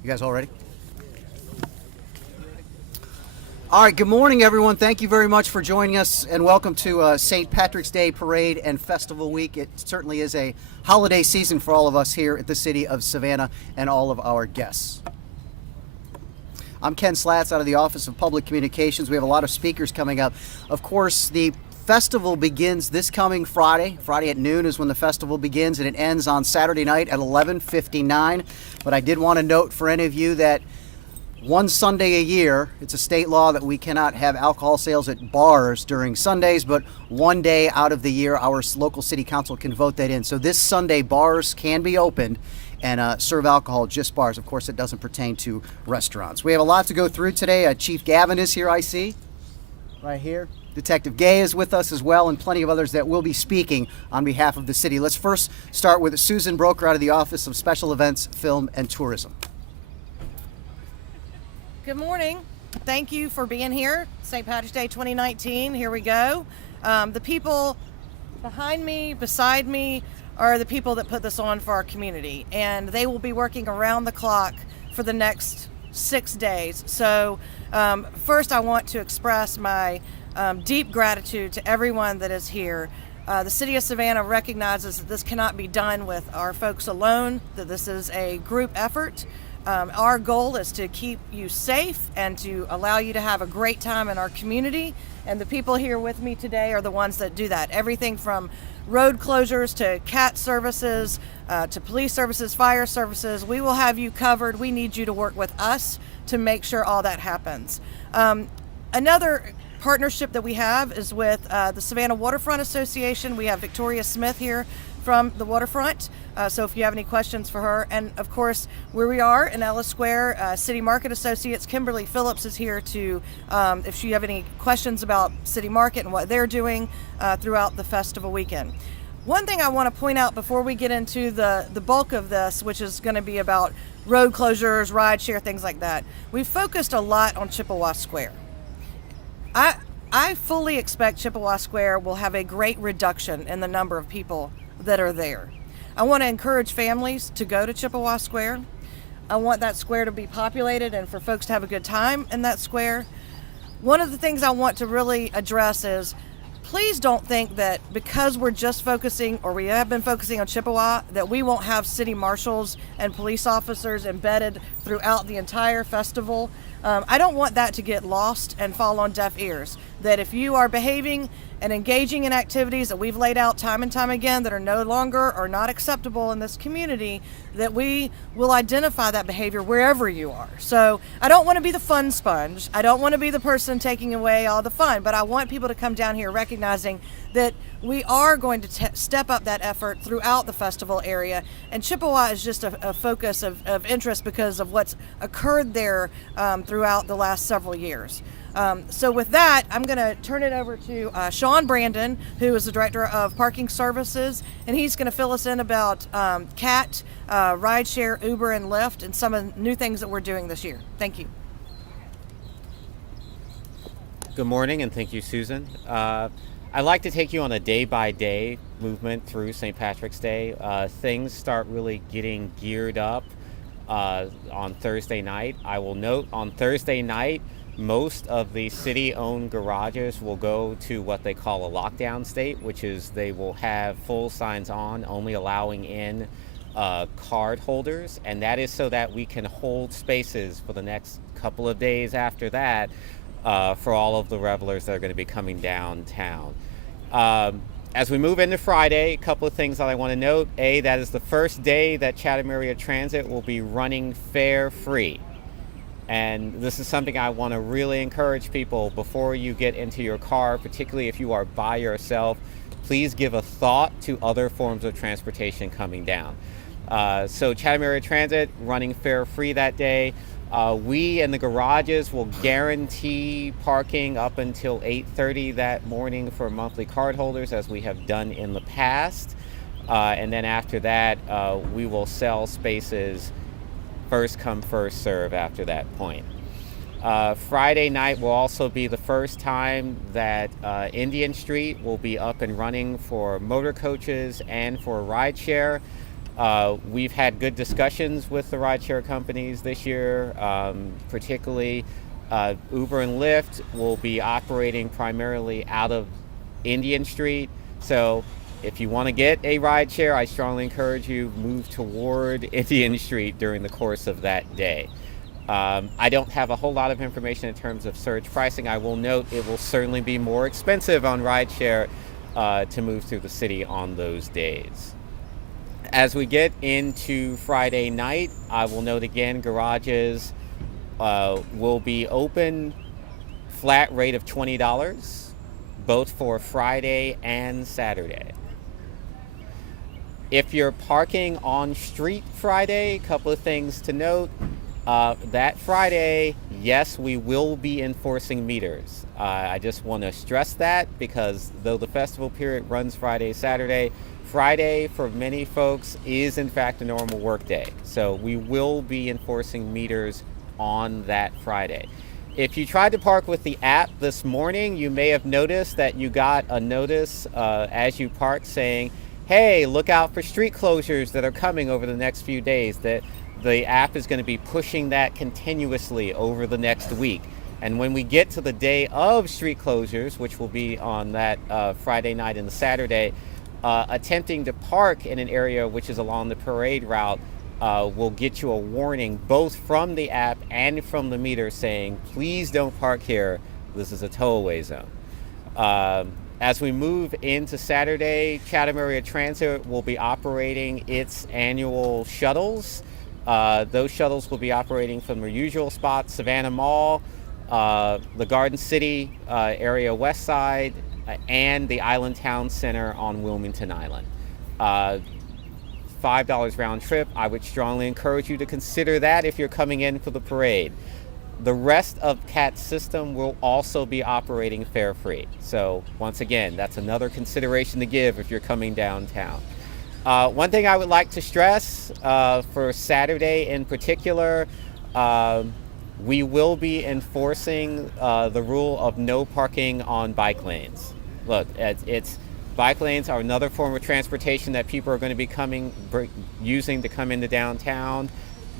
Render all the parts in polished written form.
You guys all ready? All right, good morning, everyone. Thank you very much for joining us, and welcome to St. Patrick's Day Parade and Festival Week. It certainly is a holiday season for all of us here at the City of Savannah and all of our guests. I'm Ken Slatz out of the Office of Public Communications. We have a lot of speakers coming up. Of course, the festival begins this coming Friday. Friday at noon is when the festival begins, and it ends on Saturday night at 11:59. But I did want to note for any of you that one Sunday a year, it's a state law that we cannot have alcohol sales at bars during Sundays, but one day out of the year, our local city council can vote that in. So this Sunday, bars can be opened and serve alcohol, just bars. Of course, it doesn't pertain to restaurants. We have a lot to go through today. Chief Gavin is here, I see, right here. Detective Gay is with us as well, and plenty of others that will be speaking on behalf of the city. Let's first start with Susan Broker out of the Office of Special Events, Film, and Tourism. Good morning. Thank you for being here. St. Patrick's Day 2019. Here we go. The people behind me, beside me, are the people that put this on for our community, and they will be working around the clock for the next 6 days. So first I want to express my deep gratitude to everyone that is here. The City of Savannah recognizes that this cannot be done with our folks alone, that this is a group effort. Our goal is to keep you safe and to allow you to have a great time in our community. And the people here with me today are the ones that do that. Everything from road closures to CAT services, to police services, fire services. We will have you covered. We need you to work with us to make sure all that happens. Another partnership that we have is with the Savannah Waterfront Association. We have Victoria Smith here from the waterfront, so if you have any questions for her. And of course, where we are in Ellis Square, City Market Associates, Kimberly Phillips is here to, if you have any questions about City Market and what they're doing throughout the festival weekend. One thing I want to point out before we get into the bulk of this, which is going to be about road closures, ride share, things like that, we've focused a lot on Chippewa Square. I fully expect Chippewa Square will have a great reduction in the number of people that are there. I want to encourage families to go to Chippewa Square. I want that square to be populated and for folks to have a good time in that square. One of the things I want to really address is, please don't think that because we're just focusing, or we have been focusing on Chippewa, that we won't have city marshals and police officers embedded throughout the entire festival. I don't want that to get lost and fall on deaf ears. That if you are behaving and engaging in activities that we've laid out time and time again that are no longer or not acceptable in this community, that we will identify that behavior wherever you are. So I don't want to be the fun sponge. I don't want to be the person taking away all the fun, but I want people to come down here recognizing that we are going to step up that effort throughout the festival area. And Chippewa is just a focus of interest because of what's occurred there throughout the last several years. So with that, I'm going to turn it over to Sean Brandon, who is the Director of Parking Services, and he's going to fill us in about CAT, rideshare, Uber, and Lyft, and some of the new things that we're doing this year. Thank you. Good morning, and thank you, Susan. I'd like to take you on a day-by-day movement through St. Patrick's Day. Things start really getting geared up on Thursday night. I will note on Thursday night, most of the city-owned garages will go to what they call a lockdown state, which is they will have full signs on, only allowing in card holders, and that is so that we can hold spaces for the next couple of days after that for all of the revelers that are going to be coming downtown. As we move into Friday, a couple of things that I want to note. A, that is the first day that Chatham Area Transit will be running fare-free. And this is something I want to really encourage people before you get into your car, particularly if you are by yourself. Please give a thought to other forms of transportation coming down. So Chatham Area Transit running fare free that day. We in the garages will guarantee parking up until 8:30 that morning for monthly card holders, as we have done in the past. And then after that, we will sell spaces first come, first serve after that point. Friday night will also be the first time that Indian Street will be up and running for motor coaches and for rideshare. We've had good discussions with the rideshare companies this year, particularly Uber and Lyft will be operating primarily out of Indian Street. So if you want to get a rideshare, I strongly encourage you move toward Indian Street during the course of that day. I don't have a whole lot of information in terms of surge pricing. I will note it will certainly be more expensive on rideshare to move through the city on those days. As we get into Friday night, I will note again, garages will be open flat rate of $20, both for Friday and Saturday. If you're parking on street Friday, a couple of things to note. That Friday, yes, we will be enforcing meters. I just want to stress that because though the festival period runs Friday, Saturday, Friday for many folks is in fact a normal work day. So we will be enforcing meters on that Friday. If you tried to park with the app this morning, you may have noticed that you got a notice as you parked saying, hey, look out for street closures that are coming over the next few days. That the app is going to be pushing that continuously over the next week. And when we get to the day of street closures, which will be on that Friday night and the Saturday, attempting to park in an area which is along the parade route will get you a warning both from the app and from the meter saying, please don't park here. This is a tow-away zone. As we move into Saturday, Chatham Area Transit will be operating its annual shuttles. Those shuttles will be operating from their usual spots, Savannah Mall, the Garden City area west side, and the Island Town Center on Wilmington Island. $5 round trip. I would strongly encourage you to consider that if you're coming in for the parade. The rest of CAT's system will also be operating fare free. So once again, that's another consideration to give if you're coming downtown. One thing I would like to stress for Saturday in particular, we will be enforcing the rule of no parking on bike lanes. Look, bike lanes are another form of transportation that people are going to be using to come into downtown.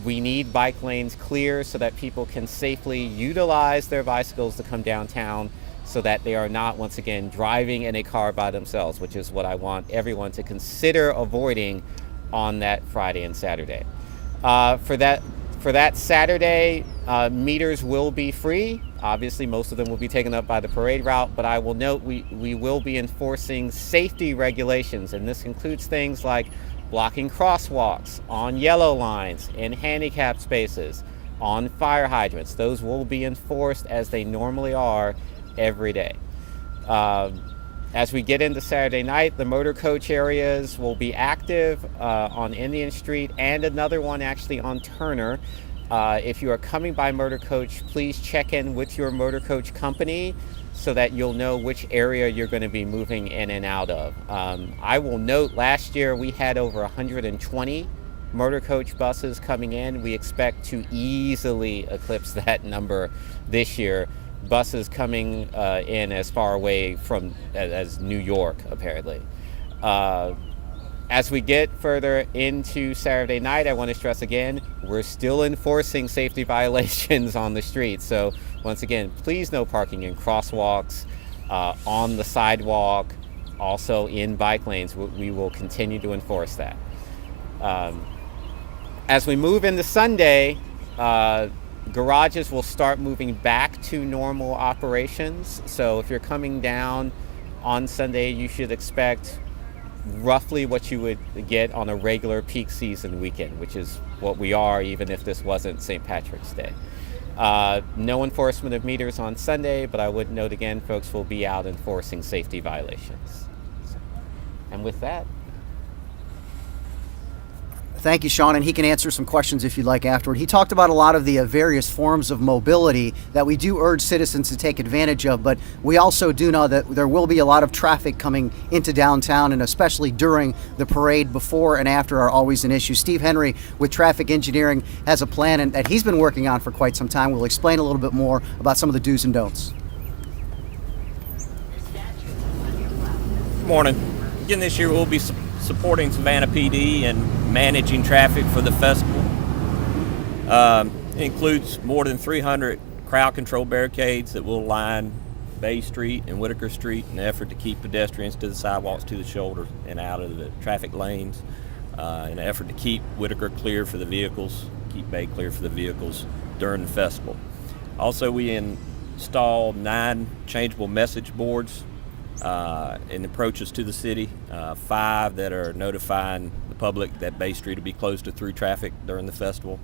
We need bike lanes clear so that people can safely utilize their bicycles to come downtown so that they are not, once again, driving in a car by themselves, which is what I want everyone to consider avoiding on that Friday and Saturday. For that Saturday, meters will be free. Obviously, most of them will be taken up by the parade route, but I will note we will be enforcing safety regulations, and this includes things like blocking crosswalks, on yellow lines, in handicap spaces, on fire hydrants. Those will be enforced as they normally are every day. As we get into Saturday night, the motor coach areas will be active on Indian Street and another one actually on Turner. If you are coming by motor coach, please check in with your motor coach company so that you'll know which area you're going to be moving in and out of. I will note last year we had over 120 motor coach buses coming in. We expect to easily eclipse that number this year. Buses coming in as far away from as New York, apparently. As we get further into Saturday night, I want to stress again, we're still enforcing safety violations on the streets. So once again, please no parking in crosswalks, on the sidewalk, also in bike lanes. We will continue to enforce that. As we move into Sunday, garages will start moving back to normal operations. So if you're coming down on Sunday, you should expect roughly what you would get on a regular peak season weekend, which is what we are even if this wasn't St. Patrick's Day. No enforcement of meters on Sunday, but I would note again, folks will be out enforcing safety violations. And with that, Thank you, Sean, and he can answer some questions if you'd like afterward. He talked about a lot of the various forms of mobility that we do urge citizens to take advantage of, but we also do know that there will be a lot of traffic coming into downtown, and especially during the parade, before and after are always an issue. Steve Henry with Traffic Engineering has a plan and that he's been working on for quite some time. We'll explain a little bit more about some of the do's and don'ts. Morning. Again, this year we'll be supporting Savannah PD and managing traffic for the festival. It includes more than 300 crowd control barricades that will line Bay Street and Whitaker Street in an effort to keep pedestrians to the sidewalks, to the shoulders, and out of the traffic lanes, in an effort to keep Whitaker clear for the vehicles, keep Bay clear for the vehicles during the festival. Also, we installed 9 changeable message boards in approaches to the city, 5 that are notifying the public that Bay Street will be closed to through traffic during the festival.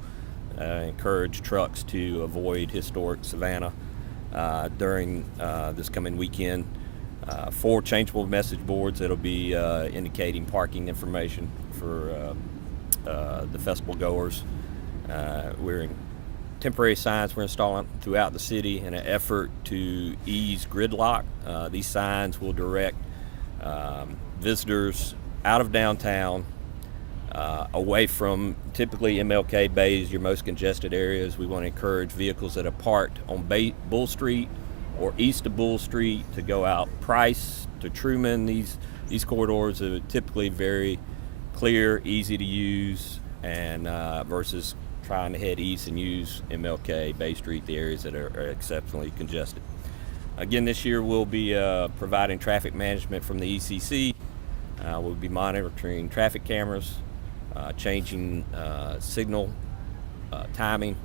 Encourage trucks to avoid historic Savannah during this coming weekend. 4 changeable message boards that'll be indicating parking information for the festival goers. Temporary signs we're installing throughout the city in an effort to ease gridlock. These signs will direct visitors out of downtown, away from typically MLK Bay is your most congested areas. We want to encourage vehicles that are parked on Bull Street or east of Bull Street to go out Price to Truman. These corridors are typically very clear, easy to use, and versus trying to head east and use MLK, Bay Street, the areas that are exceptionally congested. Again, this year we'll be providing traffic management from the ECC. We'll be monitoring traffic cameras, changing signal timing,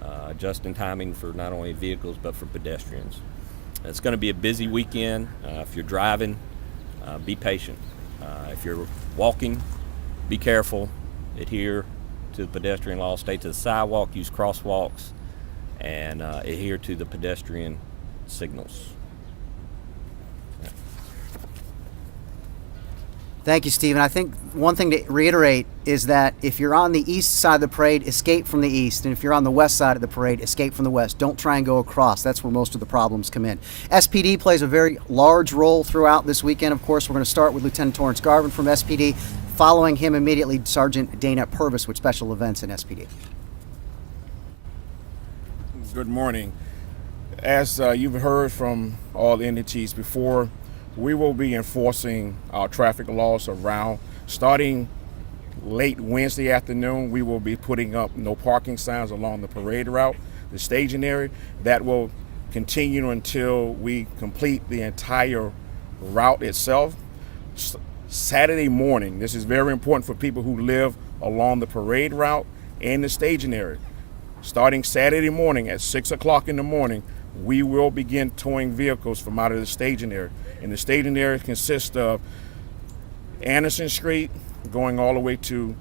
adjusting timing for not only vehicles but for pedestrians. It's going to be a busy weekend. If you're driving, be patient. If you're walking, be careful, adhere to the pedestrian law, stay to the sidewalk, use crosswalks, and adhere to the pedestrian signals. Thank you, Stephen. I think one thing to reiterate is that if you're on the east side of the parade, escape from the east. And if you're on the west side of the parade, escape from the west. Don't try and go across. That's where most of the problems come in. SPD plays a very large role throughout this weekend. Of course, we're going to start with Lieutenant Torrance Garvin from SPD. Following him immediately, Sergeant Dana Purvis with special events in SPD. Good morning. As you've heard from all the entities before, we will be enforcing our traffic laws around. Starting late Wednesday afternoon, we will be putting up no parking signs along the parade route, the staging area. That will continue until we complete the entire route itself. Saturday morning, this is very important for people who live along the parade route and the staging area. Starting Saturday morning at 6 o'clock in the morning, we will begin towing vehicles from out of the staging area. And the staging area consists of Anderson Street going all the way to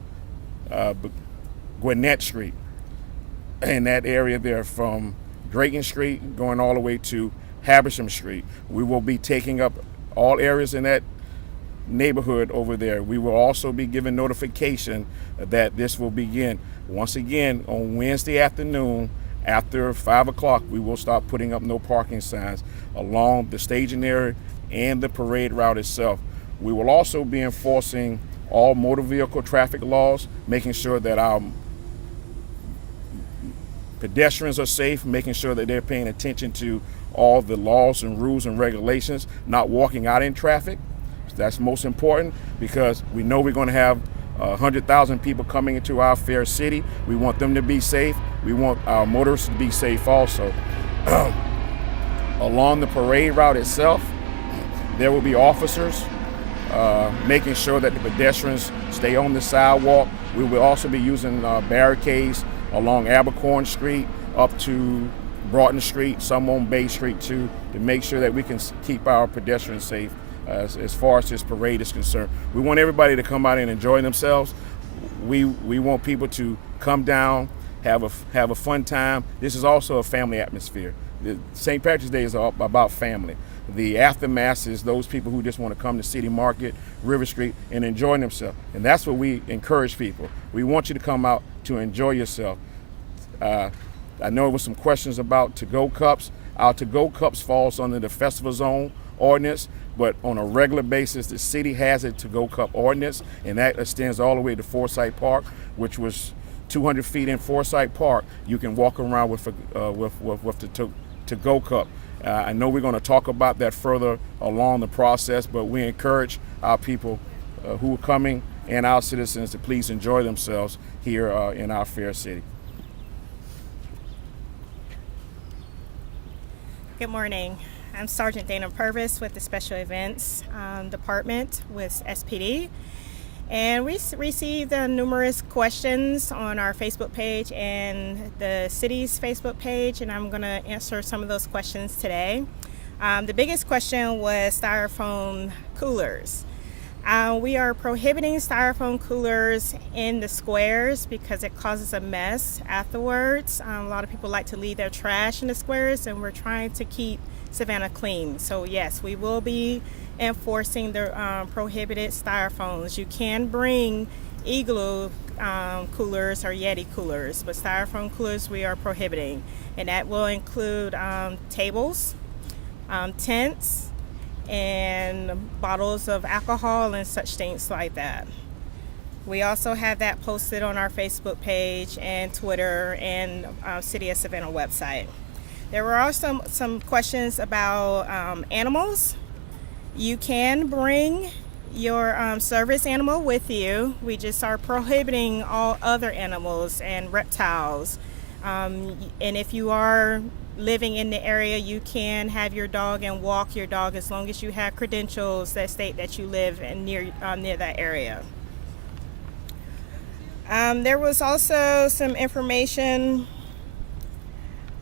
Gwinnett Street. And that area there from Drayton Street going all the way to Habersham Street. We will be taking up all areas in that neighborhood over there. We will also be given notification that this will begin. Once again, on Wednesday afternoon, after 5 o'clock, we will start putting up no parking signs along the staging area and the parade route itself. We will also be enforcing all motor vehicle traffic laws, making sure that our pedestrians are safe, making sure that they're paying attention to all the laws and rules and regulations, not walking out in traffic. That's most important because we know we're going to have 100,000 people coming into our fair city. We want them to be safe. We want our motorists to be safe also. Along the parade route itself, there will be officers making sure that the pedestrians stay on the sidewalk. We will also be using barricades along Abercorn Street up to Broughton Street, some on Bay Street too, to make sure that we can keep our pedestrians safe as far as this parade is concerned. We want everybody to come out and enjoy themselves. We want people to come down, have a fun time. This is also a family atmosphere. St. Patrick's Day is about family. The aftermath is those people who just want to come to City Market, River Street, and enjoy themselves. And that's what we encourage people. We want you to come out to enjoy yourself. I know there was some questions about to-go cups. Our to-go cups falls under the festival zone ordinance, but on a regular basis, the city has a to-go cup ordinance, and that extends all the way to Forsyth Park, which was 200 feet in Forsyth Park. You can walk around with the to-go cup. I know we're going to talk about that further along the process, but we encourage our people who are coming and our citizens to please enjoy themselves here in our fair city. Good morning. I'm Sergeant Dana Purvis with the Special Events Department with SPD. And we received numerous questions on our Facebook page and the city's Facebook page, and I'm going to answer some of those questions today. The biggest question was styrofoam coolers. We are prohibiting styrofoam coolers in the squares because it causes a mess afterwards. A lot of people like to leave their trash in the squares, and we're trying to keep Savannah clean. So yes, we will be enforcing the prohibited styrofoams. You can bring igloo coolers or Yeti coolers, but styrofoam coolers we are prohibiting, and that will include tables, tents, and bottles of alcohol and such things like that. We also have that posted on our Facebook page and Twitter and City of Savannah website. There were also some questions about animals. You can bring your service animal with you. We just are prohibiting all other animals and reptiles. And if you are living in the area, you can have your dog and walk your dog as long as you have credentials that state that you live near that area. There was also some information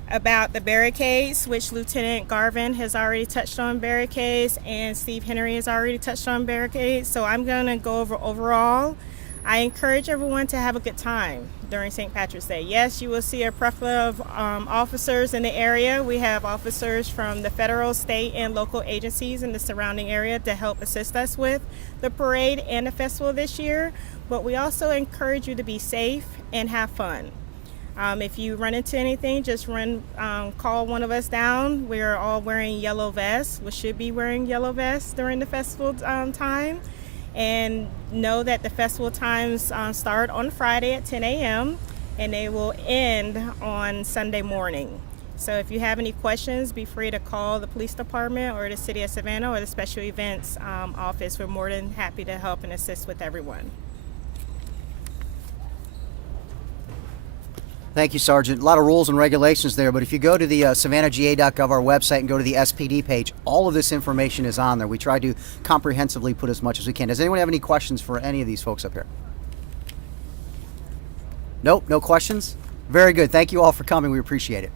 about the barricades, which Lieutenant Garvin has already touched on barricades, and Steve Henry has already touched on barricades. So I'm going to go over overall. I encourage everyone to have a good time during St. Patrick's Day. Yes, you will see a plethora of officers in the area. We have officers from the federal, state, and local agencies in the surrounding area to help assist us with the parade and the festival this year. But we also encourage you to be safe and have fun. If you run into anything, just call one of us down. We're all wearing yellow vests. We should be wearing yellow vests during the festival time. And know that the festival times start on Friday at 10 a.m. and they will end on Sunday morning. So if you have any questions, be free to call the police department or the City of Savannah or the Special Events office. We're more than happy to help and assist with everyone. Thank you, Sergeant. A lot of rules and regulations there, but if you go to the savannahga.gov, our website, and go to the SPD page, all of this information is on there. We try to comprehensively put as much as we can. Does anyone have any questions for any of these folks up here? Nope, no questions? Very good. Thank you all for coming. We appreciate it.